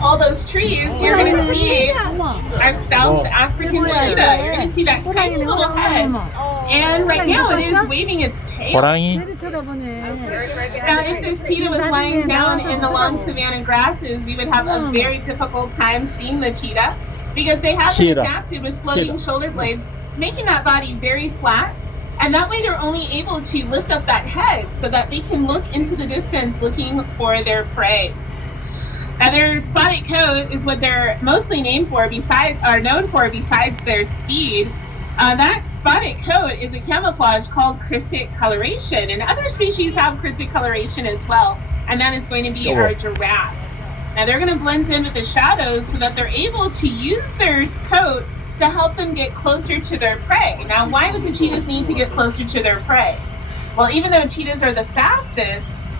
all those trees, you're going to see our South African cheetah. You're going to see that tiny little head. And right now it is waving its tail. 호랑이? Now, if this cheetah was lying down in the long savanna grasses, we would have a very difficult time seeing the cheetah because they have been adapted with floating shoulder blades, making that body very flat. And that way they're only able to lift up that head so that they can look into the distance looking for their prey. Now, their spotted coat is what they're mostly known for besides their speed. That spotted coat is a camouflage called cryptic coloration, and other species have cryptic coloration as well, and that is going to be our giraffe. Now, they're going to blend in with the shadows so that they're able to use their coat to help them get closer to their prey. Now, why would the cheetahs need to get closer to their prey? Well, even though cheetahs are the fastest,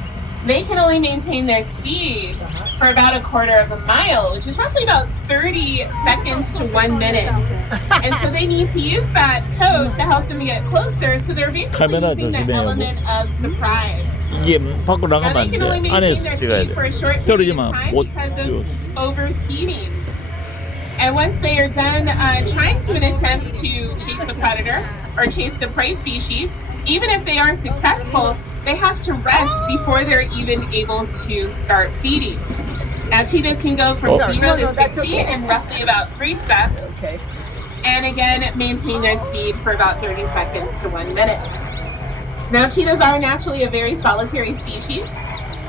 they can only maintain their speed for about a quarter of a mile, which is roughly about 30 seconds to 1 minute. And so they need to use that coat to help them get closer, so they're basically using the element of surprise. 이게 밖으로 Now, 나가면 they 안 can 돼. only maintain their 안에서 찍어야 speed 돼. for a short period 떨어지면 of time 못 because 찍어. of overheating. And once they are done trying to attempt to chase a predator or chase a prey species, even if they are successful, they have to rest before they're even able to start feeding. Now, cheetahs can go from 0 to 60 in roughly about 3 steps. And again, maintain their speed for about 30 seconds to 1 minute. Now, cheetahs are naturally a very solitary species.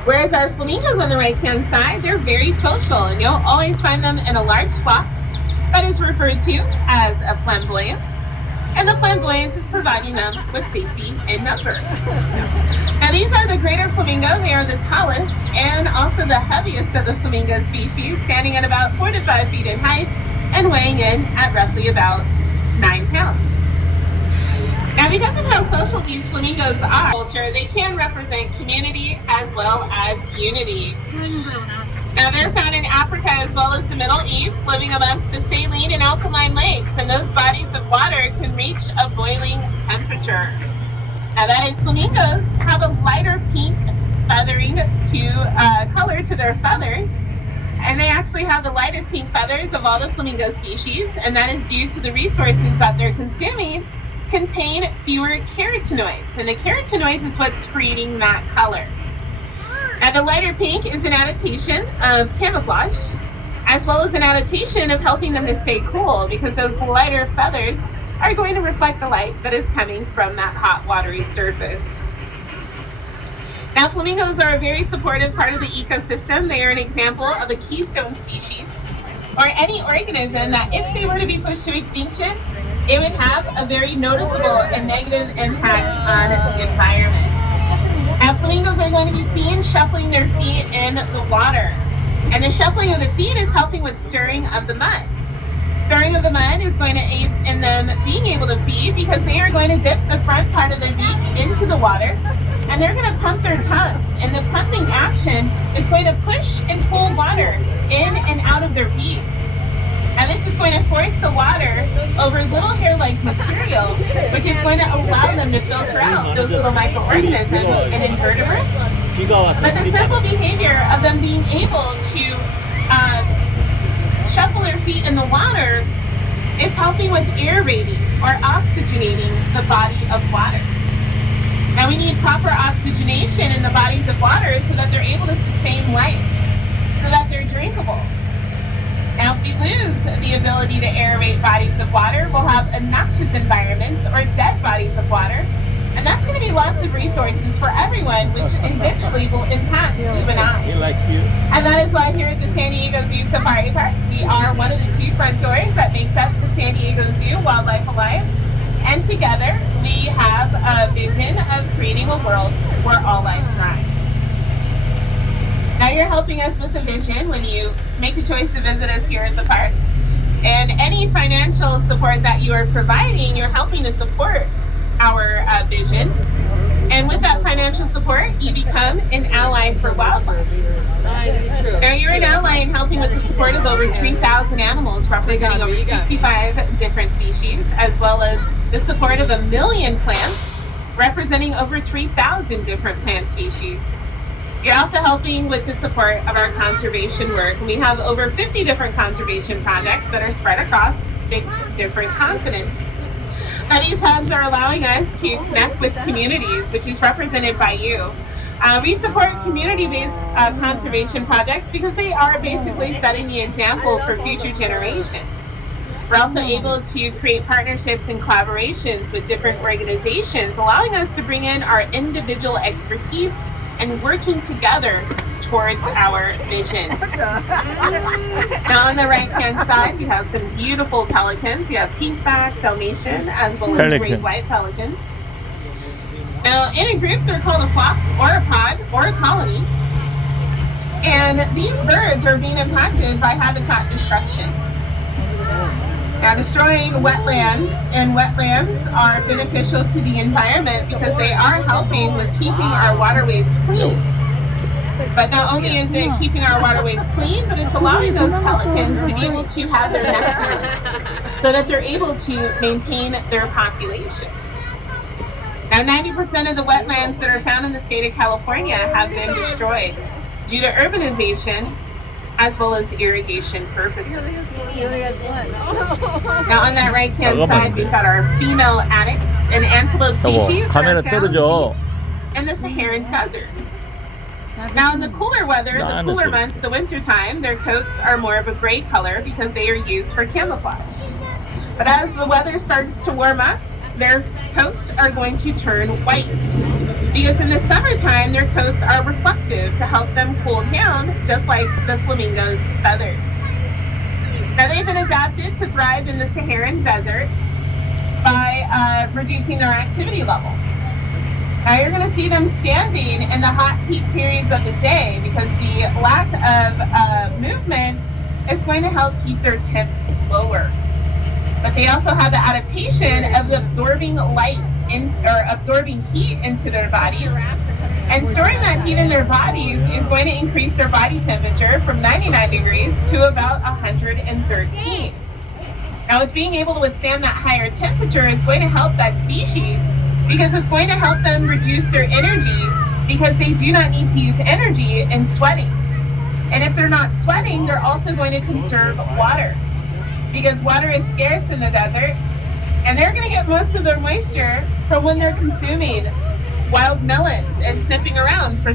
Whereas our flamingos on the right-hand side, they're very social, and you'll always find them in a large flock that is referred to as a flamboyance. And the flamboyance is providing them with safety in number. Now, these are the greater flamingo. They are the tallest and also the heaviest of the flamingo species, standing at about 4 to 5 feet in height and weighing in at roughly about 9 pounds. Now, because of how social these flamingos are, culture, they can represent community as well as unity. Now, they're found in Africa as well as the Middle East, living amongst the saline and alkaline lakes, and those bodies of water can reach a boiling temperature. Now, that is, flamingos have a lighter pink feathering color to their feathers, and they actually have the lightest pink feathers of all the flamingo species, and that is due to the resources that they're consuming contain fewer carotenoids, and the carotenoids is what's creating that color. Now, the lighter pink is an adaptation of camouflage, as well as an adaptation of helping them to stay cool, because those lighter feathers are going to reflect the light that is coming from that hot, watery surface. Now, flamingos are a very supportive part of the ecosystem. They are an example of a keystone species, or any organism that, if they were to be pushed to extinction, it would have a very noticeable and negative impact on the environment. Now, flamingos are going to be seen shuffling their feet in the water. And the shuffling of the feet is helping with stirring of the mud. Stirring of the mud is going to aid in them being able to feed, because they are going to dip the front part of their beak into the water, and they're going to pump their tongues. And the pumping action is going to push and pull water in and out of their beaks. And this is going to force the water over little hair-like material, which is going to allow them to filter out those little microorganisms and invertebrates. But the simple behavior of them being able to shuffle their feet in the water is helping with aerating or oxygenating the body of water. Now, we need proper oxygenation in the bodies of water so that they're able to sustain life, so that they're drinkable. Now, if we lose the ability to aerate bodies of water, we'll have noxious environments or dead bodies of water. And that's going to be loss of resources for everyone, which eventually will impact you and I. And that is why here at the San Diego Zoo Safari Park, we are one of the 2 front doors that makes up the San Diego Zoo Wildlife Alliance. And together, we have a vision of creating a world where all life thrives. Now, you're helping us with the vision when you make a choice to visit us here at the park. And any financial support that you are providing, you're helping to support our vision. And with that financial support, you become an ally for wildlife. Now, you're an ally in helping with the support of over 3,000 animals, representing over 65 different species, as well as the support of 1 million plants, representing over 3,000 different plant species. You're also helping with the support of our conservation work. We have over 50 different conservation projects that are spread across 6 different continents. Now, these hubs are allowing us to connect with communities, which is represented by you. We support community-based conservation projects because they are basically setting the example for future generations. We're also able to create partnerships and collaborations with different organizations, allowing us to bring in our individual expertise and working together towards our vision. Now on the right-hand side, we have some beautiful pelicans. We have pinkback, Dalmatian, as well as great white pelicans. Now in a group, they're called a flock or a pod or a colony. And these birds are being impacted by habitat destruction. Now, destroying wetlands, and wetlands are beneficial to the environment because they are helping with keeping our waterways clean. But not only is it keeping our waterways clean, but it's allowing those pelicans to be able to have their nesting so that they're able to maintain their population. Now, 90% of the wetlands that are found in the state of California have been destroyed due to urbanization as well as irrigation purposes. Now on that right-hand side, we've got our female addax, an antelope species that are found deep in the Saharan desert. Now in the cooler weather, the cooler months, the winter time, their coats are more of a gray color because they are used for camouflage. But as the weather starts to warm up, their coats are going to turn white because in the summertime their coats are reflective to help them cool down, just like the flamingo's feathers. Now they've been adapted to thrive in the Saharan desert by reducing their activity level. Now you're going to see them standing in the hot peak periods of the day because the lack of movement is going to help keep their temps lower. But they also have the adaptation of absorbing light or absorbing heat into their bodies. And storing that heat in their bodies is going to increase their body temperature from 99 degrees to about 113. Now, with being able to withstand that higher temperature is going to help that species because it's going to help them reduce their energy because they do not need to use energy in sweating. And if they're not sweating, they're also going to conserve water, because water is scarce in the desert, and they're going to get most of their moisture from when they're consuming wild melons and sniffing around for